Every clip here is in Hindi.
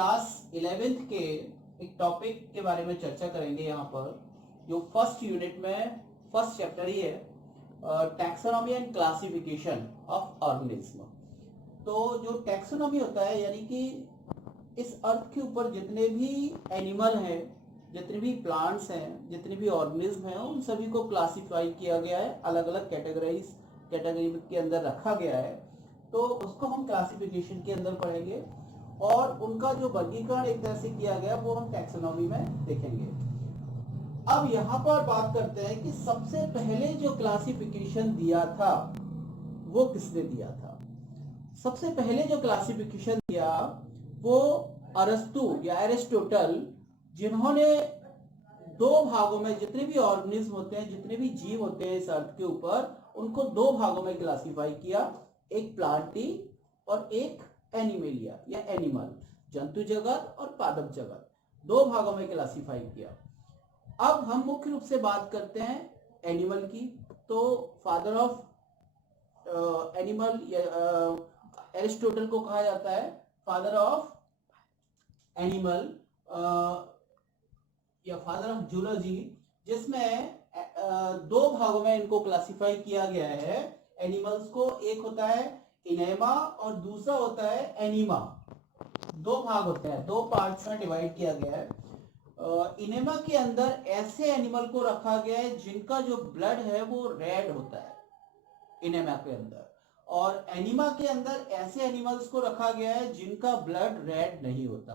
क्लास 11th के एक टॉपिक के बारे में चर्चा करेंगे यहाँ पर, जो फर्स्ट यूनिट में फर्स्ट चैप्टर ही है, taxonomy and classification of organism. तो जो टैक्सोनॉमी होता है यानी कि इस अर्थ के ऊपर जितने भी एनिमल हैं, जितने भी प्लांट्स हैं, जितने भी ऑर्गेनिज्म हैं, उन सभी को क्लासिफाई किया गया है, अलग अलग कैटेगरी के अंदर रखा गया है। तो उसको हम क्लासिफिकेशन के अंदर पढ़ेंगे और उनका जो वर्गीकरण एक तरह से किया गया वो हम टैक्सोनॉमी में देखेंगे। अब यहाँ पर बात करते हैं कि सबसे पहले जो क्लासिफिकेशन दिया था वो किसने दिया था। सबसे पहले जो क्लासिफिकेशन दिया वो अरस्तु या एरिस्टोटल, जिन्होंने दो भागों में जितने भी ऑर्गेनिज्म होते हैं, जितने भी जीव होते हैं इस अर्थ के ऊपर, उनको दो भागों में क्लासिफाई किया, एक प्लांटी और एक एनिमेलिया या एनिमल, जंतु जगत और पादप जगत, दो भागों में क्लासिफाई किया। अब हम मुख्य रूप से बात करते हैं एनिमल की। तो फादर ऑफ एनिमल एरिस्टोटल को कहा जाता है फादर ऑफ एनिमल या फादर ऑफ जूलॉजी, जिसमें दो भागों में इनको क्लासिफाई किया गया है एनिमल्स को। एक होता है इनेमा और दूसरा होता है एनिमा। दो भाग होते हैं, दो पार्ट्स में डिवाइड किया गया है। इनेमा के अंदर ऐसे एनिमल को रखा गया है जिनका जो ब्लड है वो रेड होता है इनेमा के अंदर, और एनिमा के अंदर ऐसे एनिमल्स को रखा गया है जिनका ब्लड रेड नहीं होता।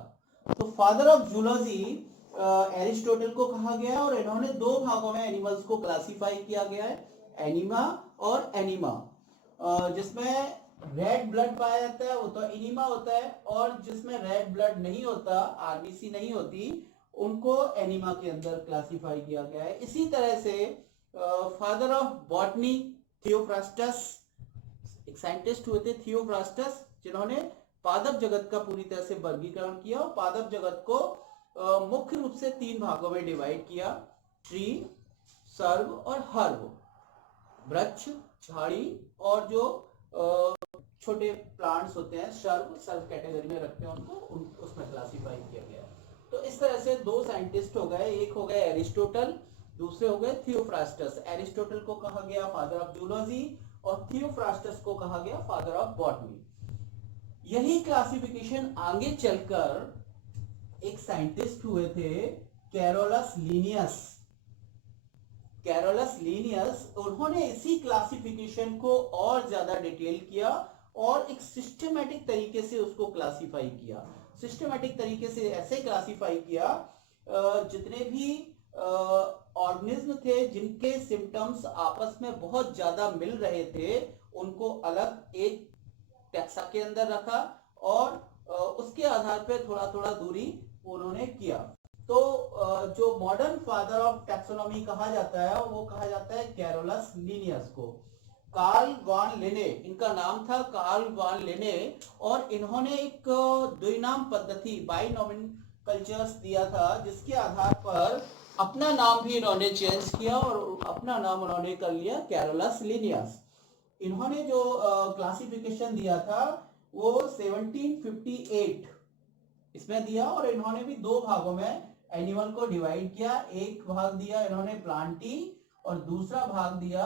तो फादर ऑफ जूलॉजी एरिस्टोटल को कहा गया और इन्होंने दो भागों में एनिमल्स को क्लासिफाई किया गया है, एनिमा और एनिमा। जिसमें रेड ब्लड पाया जाता है वो तो इनिमा होता है, और जिसमें रेड ब्लड नहीं होता, आरबीसी नहीं होती, उनको एनिमा के अंदर क्लासिफाई किया गया है। इसी तरह से फादर ऑफ बॉटनी थियोफ्रास्टस, एक साइंटिस्ट हुए थे थियोफ्रास्टस, जिन्होंने पादप जगत का पूरी तरह से वर्गीकरण किया और पादप जगत को मुख्य रूप से तीन भागों में डिवाइड किया, ट्री, सर्व और हर्ब, वृक्ष, झाड़ी, और जो छोटे प्लांट्स होते हैं सर्व कैटेगरी में रखते हैं उनको, उसमें क्लासिफाई किया गया। तो इस तरह से दो साइंटिस्ट हो गए, एक हो गए एरिस्टोटल, दूसरे हो गए थियोफ्रास्टस। एरिस्टोटल को कहा गया फादर ऑफ जूलॉजी और थियोफ्रास्टस को कहा गया फादर ऑफ बॉटनी। यही क्लासिफिकेशन आगे चलकर एक साइंटिस्ट हुए थे कैरोलस लीनियस। कैरोलस लीनियस, उन्होंने इसी क्लासिफिकेशन को और ज्यादा डिटेल किया और एक सिस्टमैटिक तरीके से उसको क्लासिफाई किया। सिस्टमैटिक तरीके से ऐसे क्लासिफाई किया, जितने भी ऑर्गेनिज्म थे जिनके सिम्टम्स आपस में बहुत ज्यादा मिल रहे थे, उनको अलग एक टैक्सा के अंदर रखा और उसके आधार पर थोड़ा थोड़ा दूरी उन्होंने किया। तो जो मॉडर्न फादर ऑफ टैक्सोनॉमी कहा जाता है वो कहा जाता है कैरोलस लीनियस को। कार्ल वॉन लिने इनका नाम था, कार्ल वॉन लिने, और इन्होंने एक द्विनाम पद्धति बाइनोमेनक्लेचर दिया था, जिसके आधार पर अपना नाम भी इन्होंने चेंज किया और अपना नाम उन्होंने कर लिया कैरोलस लीनियस। इन्होंने जो क्लासिफिकेशन दिया था वो 1758 इसमें दिया, और इन्होंने भी दो भागों में एनिमल को डिवाइड किया। एक भाग दिया इन्होंने प्लांटी और दूसरा भाग दिया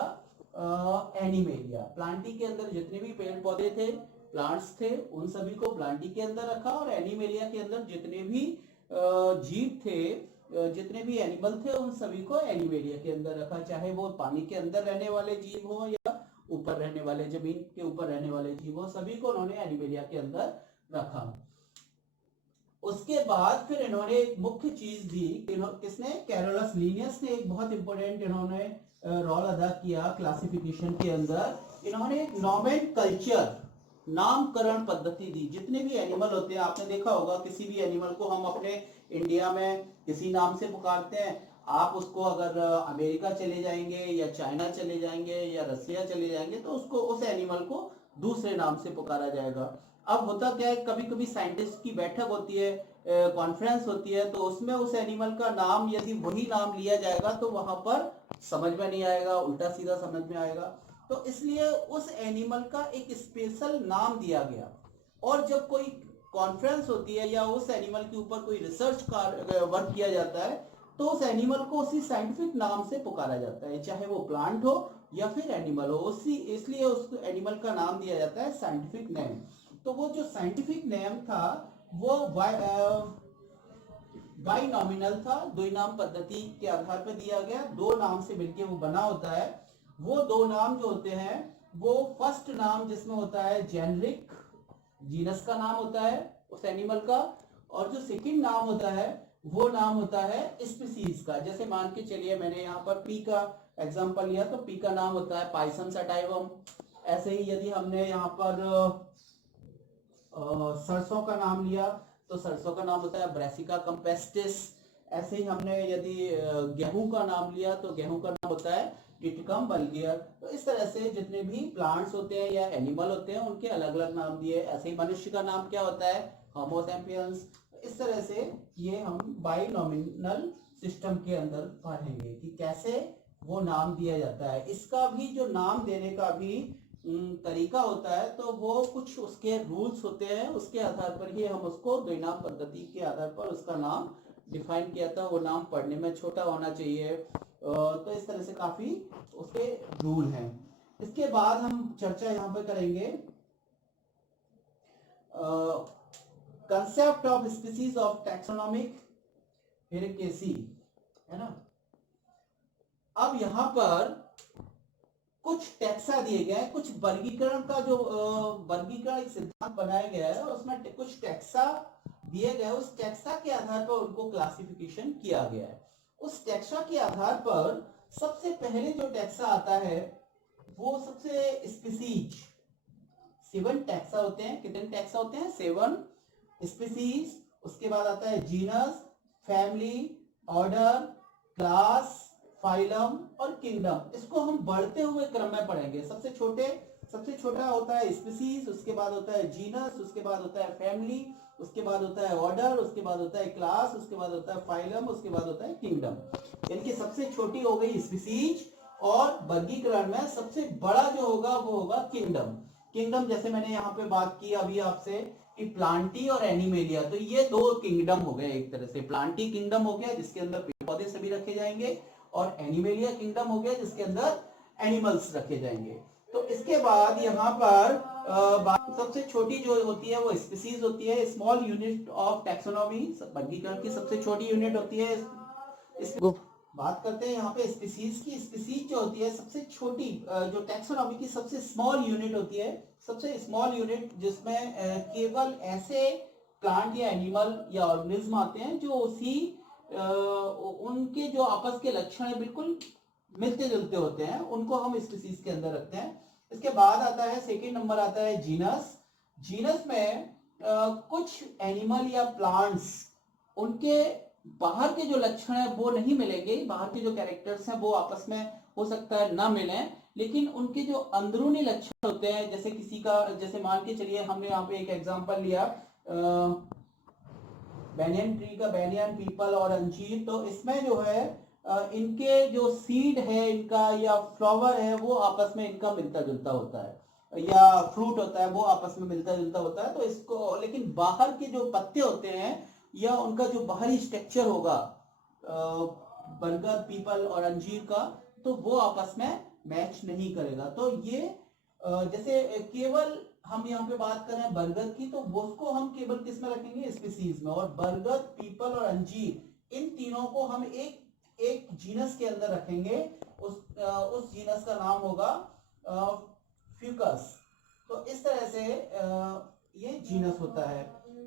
एनिमेलिया। प्लांटी के अंदर जितने भी पेड़ पौधे थे, प्लांट्स थे, उन सभी को प्लांटी के अंदर रखा, और एनिमेलिया के अंदर जितने भी जीव थे, जितने भी एनिमल थे, उन सभी को एनिमेलिया के अंदर रखा, चाहे वो पानी के अंदर रहने वाले जीव हो या ऊपर रहने वाले, जमीन के ऊपर रहने वाले जीव हो, सभी को उन्होंने एनिमेलिया के अंदर रखा। उसके बाद फिर इन्होंने एक मुख्य चीज दी, किसने, कैरोलस लीनियस ने एक बहुत इंपॉर्टेंट इन्होंने रोल अदा किया क्लासिफिकेशन के अंदर। इन्होंने एक नोमेनकल्चर, नामकरण पद्धति दी। जितने भी एनिमल होते हैं, आपने देखा होगा किसी भी एनिमल को हम अपने इंडिया में किसी नाम से पुकारते हैं, आप उसको अगर अमेरिका चले जाएंगे या चाइना चले जाएंगे या रसिया चले जाएंगे तो उसको, उस एनिमल को दूसरे नाम से पुकारा जाएगा। अब होता क्या है, कभी कभी साइंटिस्ट की बैठक होती है, कॉन्फ्रेंस होती है, तो उसमें उस एनिमल का नाम, यदि वही नाम लिया जाएगा तो वहां पर समझ में नहीं आएगा, उल्टा सीधा समझ में आएगा। तो इसलिए उस एनिमल का एक स्पेशल नाम दिया गया, और जब कोई कॉन्फ्रेंस होती है या उस एनिमल के ऊपर कोई रिसर्च वर्क किया जाता है, तो उस एनिमल को उसी साइंटिफिक नाम से पुकारा जाता है, चाहे वो प्लांट हो या फिर एनिमल हो, उसी इसलिए उस एनिमल का नाम दिया जाता है साइंटिफिक नेम। तो वो जो साइंटिफिक नेम था वो बाइनॉमिनल था, द्विनाम पद्धति के आधार पर दिया गया, दो नाम से मिलकर वो बना होता है। वो दो नाम जो होते हैं, वो फर्स्ट नाम जिसमें होता है जेनरिक, जीनस का नाम होता है उस एनिमल का, और जो सेकंड नाम होता है वो नाम होता है स्पीसीज का। जैसे मान के चलिए मैंने यहाँ पर पी का एग्जांपल लिया, तो पी का नाम होता है पाइसन सटाइवम। ऐसे ही यदि हमने यहाँ पर सरसों का नाम लिया तो सरसों का नाम होता है ब्रेसिका कंपेस्टिस। ऐसे ही हमने यदि गेहूं का नाम लिया तो गेहूं का नाम होता है टिटिकम बल्गियर। तो इस तरह से जितने भी प्लांट्स होते हैं या एनिमल होते हैं उनके अलग अलग नाम दिए। ऐसे ही मनुष्य का नाम क्या होता है, होमो सैपियंस। इस तरह से ये हम बाइनॉमिनल सिस्टम के अंदर पढ़ेंगे कि कैसे वो नाम दिया जाता है। इसका भी जो नाम देने का भी तरीका होता है, तो वो कुछ उसके रूल्स होते हैं, उसके आधार पर ही हम उसको द्विनाम पद्धति के आधार पर उसका नाम डिफाइन किया था। वो नाम पढ़ने में छोटा होना चाहिए, तो इस तरह से काफी उसके रूल हैं। इसके बाद हम चर्चा यहाँ पे करेंगे concept of species of taxonomic hierarchy, है ना। अब यहाँ पर कुछ टैक्सा दिए गए हैं, कुछ वर्गीकरण का जो वर्गीकरण एक सिद्धांत बनाया गया है, उसमें कुछ टैक्सा दिए गए, उस टैक्सा के आधार पर उनको क्लासिफिकेशन किया गया है। उस टैक्सा के आधार पर सबसे पहले जो टैक्सा आता है वो सबसे स्पीसीज, 7 टैक्सा होते हैं। कितने टैक्सा होते हैं? 7 स्पीसीज। उसके बाद आता है genus, family, order, class, phylum और किंगडम। इसको हम बढ़ते हुए क्रम में पढ़ेंगे। सबसे छोटा होता है स्पीसीज, उसके बाद होता है जीनस, उसके बाद होता है फैमिली, उसके बाद होता है ऑर्डर, उसके बाद होता है क्लास, उसके बाद होता है फाइलम, उसके बाद होता है किंगडम। इनकी सबसे छोटी हो गई स्पीसीज, और वर्गीकरण में सबसे बड़ा जो होगा वो होगा किंगडम। किंगडम जैसे मैंने यहाँ पे बात की अभी आपसे कि प्लांटी और एनिमेलिया, तो ये दो किंगडम हो गए एक तरह से। प्लांटी किंगडम हो गया जिसके अंदर पेड़ पौधे सभी रखे जाएंगे, और एनिमेलिया किंगडम हो गया जिसके अंदर एनिमल्स रखे जाएंगे। तो इसके बाद यहाँ पर सबसे छोटी जो होती है वो स्पीसीज होती है, स्मॉल यूनिट ऑफ टैक्सोनॉमी। वर्गीकरण की सबसे छोटी यूनिट होती है। बात करते हैं यहाँ पे स्पीसीज की। स्पीसीज जो होती है सबसे छोटी, जो टैक्सोनॉमी की सबसे स्मॉल यूनिट होती है, सबसे स्मॉल यूनिट जिसमें केवल ऐसे प्लांट या एनिमल या ऑर्गेनिज्म आते हैं जो उसी उनके जो आपस के लक्षण है बिल्कुल मिलते जुलते होते हैं, उनको हम स्पीसीज के अंदर रखते हैं। इसके बाद आता है सेकंड नंबर आता है जीनस। जीनस में कुछ एनिमल या प्लांट्स, उनके बाहर के जो लक्षण है वो नहीं मिलेंगे, बाहर के जो कैरेक्टर्स हैं वो आपस में हो सकता है ना मिले, लेकिन उनके जो अंदरूनी लक्षण होते हैं, जैसे किसी का, जैसे मान के चलिए हमने यहाँ पे एक एग्जांपल लिया बैनियन ट्री का, बैनियन, पीपल और अंजीर। तो इसमें जो है इनके जो सीड है इनका या फ्लावर है वो आपस में इनका मिलता जुलता होता है, या फ्रूट होता है वो आपस में मिलता जुलता होता है। तो इसको, लेकिन बाहर के जो पत्ते होते हैं या उनका जो बाहरी स्ट्रक्चर होगा बरगद, पीपल और अंजीर का, तो वो आपस में मैच नहीं करेगा। तो ये जैसे केवल हम यहाँ पे बात कर रहे हैं बरगद की, तो उसको हम केवल किस में रखेंगे? स्पीसीज में। और बरगद, पीपल और अंजीर, इन तीनों को हम एक जीनस के अंदर रखेंगे। उस जीनस का नाम होगा फ्यूकस। तो इस तरह से ये जीनस होता है।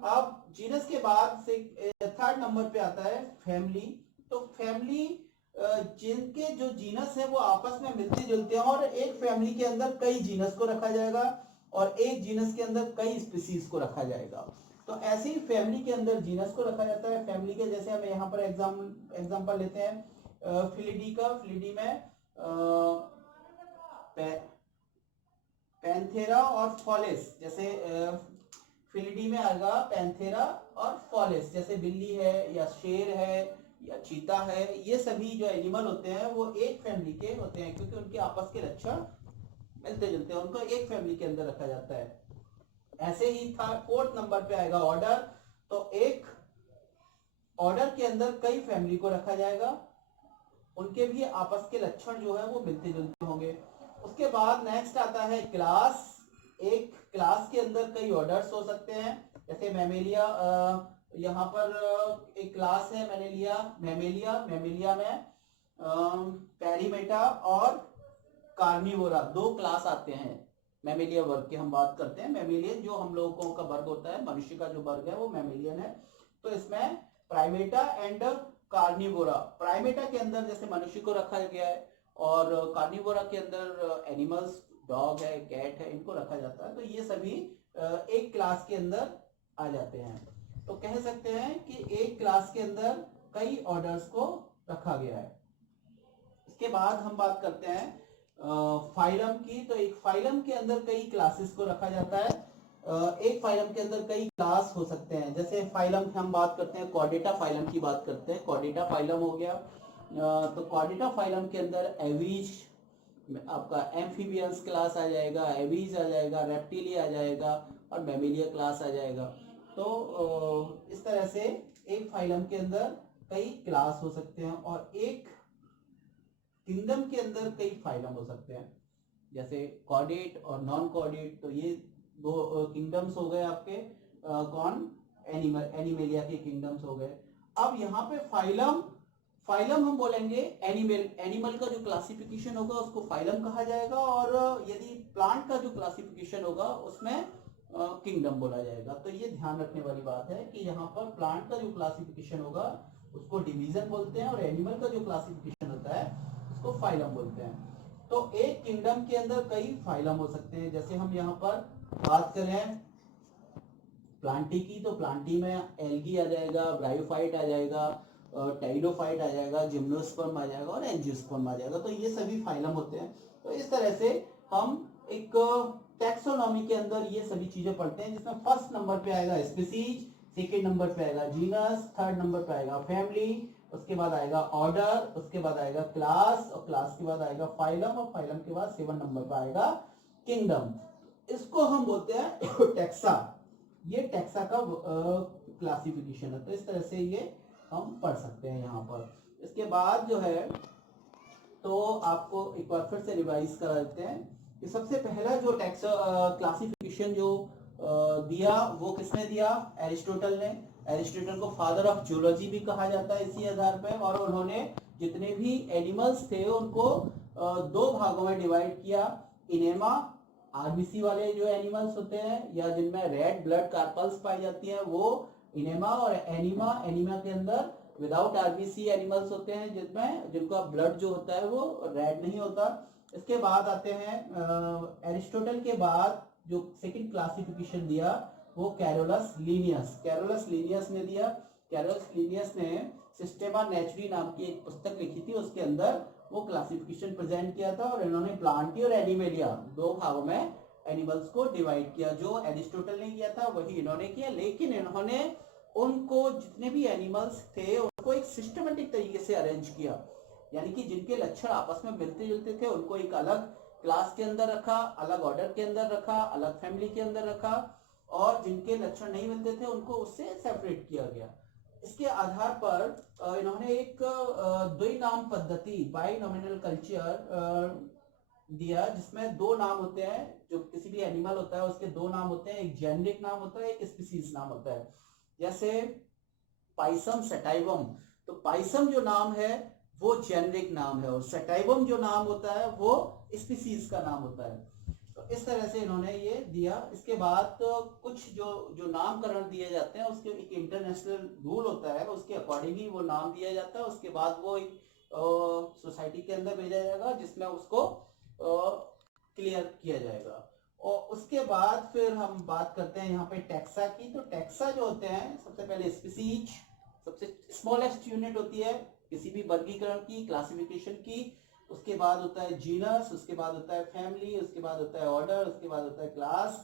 अब जीनस के बाद से थर्ड नंबर पे आता है फैमिली। तो फैमिली, जिनके जो जीनस है वो आपस में मिलते जुलते हैं, और एक फैमिली के अंदर कई जीनस को रखा जाएगा और एक जीनस के अंदर कई स्पीसीज को रखा जाएगा। तो ऐसे ही फैमिली के अंदर जीनस को रखा जाता है। फैमिली के जैसे हम यहाँ पर एग्जांपल लेते हैं फिलिडी का। फिलिडी में पैंथेरा और फॉलेस, जैसे फिलिडी में आएगा पैंथेरा और फॉलेस, जैसे बिल्ली है या शेर है या चीता है। ये सभी जो एनिमल होते हैं वो एक फैमिली के होते हैं, क्योंकि उनके आपस के लक्षण मिलते जुलते हैं, उनको एक फैमिली के अंदर रखा जाता है। ऐसे ही था, फोर्थ नंबर पे आएगा ऑर्डर। तो एक ऑर्डर के अंदर कई फैमिली को रखा जाएगा, उनके भी आपस के लक्षण जो है वो मिलते जुलते होंगे। उसके बाद नेक्स्ट आता है क्लास। एक क्लास के अंदर कई ऑर्डर्स हो सकते हैं, जैसे मैमेलिया, यहाँ पर एक क्लास है मैंने लिया मैमेलिया। मैमेलिया में पेरीमेटा और कार्निवोरा दो क्लास आते हैं। मैमेलिया वर्ग की हम बात करते हैं। मैमेलियन जो हम लोगों का वर्ग होता है, मनुष्य का जो वर्ग है वो मैमेलियन है। तो इसमें प्राइमेटा एंड कार्निवोरा, प्राइमेटा के अंदर जैसे मनुष्य को रखा गया है, और कार्निवोरा के अंदर एनिमल्स, डॉग है, कैट है, इनको रखा जाता है। तो ये सभी एक क्लास के अंदर आ जाते हैं। तो कह सकते हैं कि एक क्लास के अंदर कई ऑर्डर्स को रखा गया है। इसके बाद हम बात करते हैं फाइलम की। तो एक फाइलम के अंदर कई क्लासेस को रखा जाता है। एक फाइलम के अंदर कई क्लास हो सकते हैं। जैसे फाइलम हम बात करते हैं, कॉर्डेटा फाइलम की बात करते हैं। कॉर्डेटा फाइलम हो गया। तो कॉर्डेटा फाइलम के अंदर एवीज, आपका एम्फीबियंस क्लास आ जाएगा, एवीज आ जाएगा, रेप्टिलिया आ जाएगा और मैमेलिया क्लास आ जाएगा। तो इस तरह से एक फाइलम के अंदर कई क्लास हो सकते हैं, और एक किंगडम के अंदर कई फाइलम हो सकते हैं, जैसे कॉर्डेट और नॉन कॉर्डेट। तो ये दो किंगडम्स हो गए आपके, कौन, एनिमेलिया के किंगडम्स हो गए। अब यहाँ पे फाइलम हम बोलेंगे एनिमल का जो क्लासिफिकेशन होगा उसको फाइलम कहा जाएगा, और यदि प्लांट का जो क्लासिफिकेशन होगा उसमें किंगडम बोला जाएगा। तो ये ध्यान रखने वाली बात है कि यहाँ पर प्लांट का जो क्लासिफिकेशन होगा उसको डिवीजन बोलते हैं, और एनिमल का जो क्लासिफिकेशन होता है उसको फाइलम बोलते हैं। तो एक किंगडम के अंदर कई फाइलम हो सकते हैं। जैसे हम यहाँ पर बात करें प्लांटी की, तो प्लांटी में एल्गी आ जाएगा, ब्रायोफाइट आ जाएगा, टाइडोफाइट आ जाएगा, जिम्नोस्पर्म आ जाएगा और एंजियोस्पर्म आ जाएगा। तो ये सभी फाइलम होते हैं। तो इस तरह से हम एक टैक्सोनॉमी के अंदर ये सभी चीजें पढ़ते हैं, जिसमें फर्स्ट नंबर पे आएगा स्पीसीज, सेकेंड नंबर पे आएगा जीनस, थर्ड नंबर पे आएगा फैमिली, उसके बाद आएगा ऑर्डर, उसके बाद आएगा क्लास, और क्लास के बाद आएगा फाइलम, और फाइलम के बाद 7 नंबर पे आएगा किंगडम। इसको हम बोलते हैं टैक्सा। ये टैक्सा का क्लासिफिकेशन है। तो इस तरह से ये हम पढ़ सकते हैं यहाँ पर। इसके बाद जो है तो आपको एक बार फिर से रिवाइज करा देते हैं कि सबसे पहला जो टैक्सा क्लासिफिकेशन जो दिया वो किसने दिया, एरिस्टोटल ने। एरिस्टोटल को फादर ऑफ जूलॉजी भी कहा जाता है इसी आधार पर। और उन्होंने जितने भी एनिमल्स थे उनको दो भागों में डिवाइड किया। इनेमा, आरबीसी वाले जो एनिमल्स होते हैं या जिनमें रेड ब्लड कार्पल्स पाई जाती हैं वो इनेमा, और एनीमा के अंदर विदाउट आरबीसी एनिमल्स होते हैं जिनका ब्लड जो होता है वो रेड नहीं होता। इसके बाद आते हैं एरिस्टोटल के बाद जो सेकंड क्लासिफिकेशन दिया वो कैरोलस लीनियस ने दिया। कैरोलस लीनियस ने सिस्टेमा नेचुरी नाम की एक पुस्तक लिखी थी, उसके अंदर वो क्लासिफिकेशन प्रेजेंट किया था। और इन्होंने प्लांटी और एनिमेलिया दो भागों में एनिमल्स को डिवाइड किया। जो एरिस्टोटल ने किया था वही इन्होंने किया, लेकिन इन्होंने उनको जितने भी एनिमल्स थे उनको एक सिस्टमेटिक तरीके से अरेंज किया, यानी कि जिनके लक्षण आपस में मिलते जुलते थे उनको एक अलग क्लास के अंदर रखा, अलग ऑर्डर के अंदर रखा, अलग फैमिली के अंदर रखा, और जिनके लक्षण नहीं मिलते थे उनको उससे सेपरेट किया गया। इसके आधार पर इन्होंने एक द्विनाम पद्धति, बाइनोमिनल कल्चर दिया, जिसमें दो नाम होते हैं। जो किसी भी एनिमल होता है उसके दो नाम होते हैं, एक जेनेरिक नाम होता है, एक स्पीसीज नाम होता है। जैसे पाइसम, सेटाइवम, तो पाइसम जो नाम है वो जेनेरिक नाम है, और सेटाइवम जो नाम होता है वो स्पीसीज का नाम होता है। तो इस तरह से इन्होंने ये दिया। इसके बाद तो कुछ जो नामकरण दिए जाते हैं उसके एक इंटरनेशनल रूल होता है, उसके अकॉर्डिंग ही वो नाम दिया जाता है। उसके बाद वो एक सोसाइटी के अंदर भेजा जाएगा जिसमें उसको क्लियर किया जाएगा। और उसके बाद फिर हम बात करते हैं यहाँ पे टैक्सा की। तो टैक्सा जो होते हैं, सबसे पहले स्पीसीज, सबसे स्मॉलेस्ट यूनिट होती है किसी भी वर्गीकरण की, क्लासिफिकेशन की। उसके बाद होता है जीनस, उसके बाद होता है फैमिली, उसके बाद होता है ऑर्डर, उसके बाद होता है क्लास,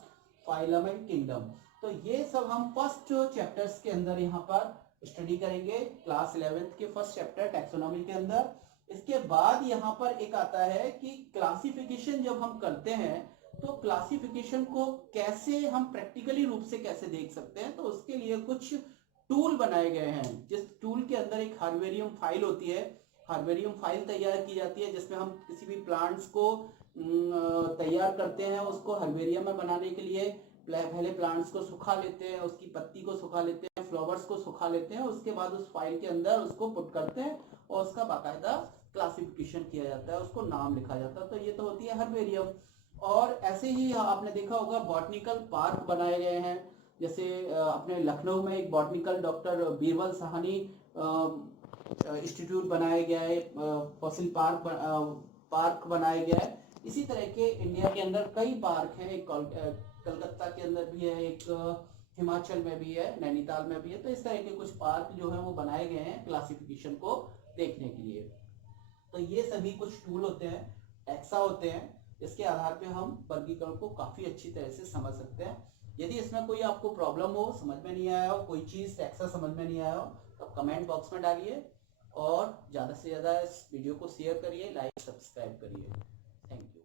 फाइलम एंड किंगडम। तो ये सब हम फर्स्ट चैप्टर्स के अंदर यहाँ पर स्टडी करेंगे, क्लास 11th के फर्स्ट चैप्टर टैक्सोनॉमी के अंदर। इसके बाद यहाँ पर एक आता है कि क्लासिफिकेशन जब हम करते हैं तो क्लासिफिकेशन को कैसे हम प्रैक्टिकली रूप से कैसे देख सकते हैं, तो उसके लिए कुछ टूल बनाए गए हैं। जिस टूल के अंदर एक हार्वेरियम फाइल होती है, हार्वेरियम फाइल तैयार की जाती है जिसमें हम किसी भी प्लांट्स को तैयार करते हैं। उसको हार्वेरियम में बनाने के लिए पहले प्लांट्स को सुखा लेते हैं, उसकी पत्ती को सुखा लेते हैं, फ्लावर्स को सुखा लेते हैं, उसके बाद उस फाइल के अंदर उसको पुट करते हैं और उसका बाकायदा क्लासिफिकेशन किया जाता है, उसको नाम लिखा जाता है। तो ये तो होती है हार्वेरियम। और ऐसे ही आपने देखा होगा बॉटनिकल पार्क बनाए गए हैं। जैसे अपने लखनऊ में एक botanical doctor Birbal Sahni institute बनाया गया है, फॉसिल पार्क बनाया गया है। इसी तरह के इंडिया के अंदर कई पार्क हैं, एक कलकत्ता के अंदर भी है, एक हिमाचल में भी है, नैनीताल में भी है। तो इस तरह के कुछ पार्क जो है वो बनाए गए हैं क्लासिफिकेशन को देखने के लिए। तो ये सभी कुछ टूल होते हैं, टैक्सा होते हैं, इसके आधार पे हम वर्गीकरण को काफी अच्छी तरह से समझ सकते हैं। यदि इसमें कोई आपको प्रॉब्लम हो, समझ में नहीं आया हो, कोई चीज टैक्सा समझ में नहीं आया हो, तो कमेंट बॉक्स में डालिए और ज्यादा से ज्यादा इस वीडियो को शेयर करिए, लाइक सब्सक्राइब करिए। Thank you.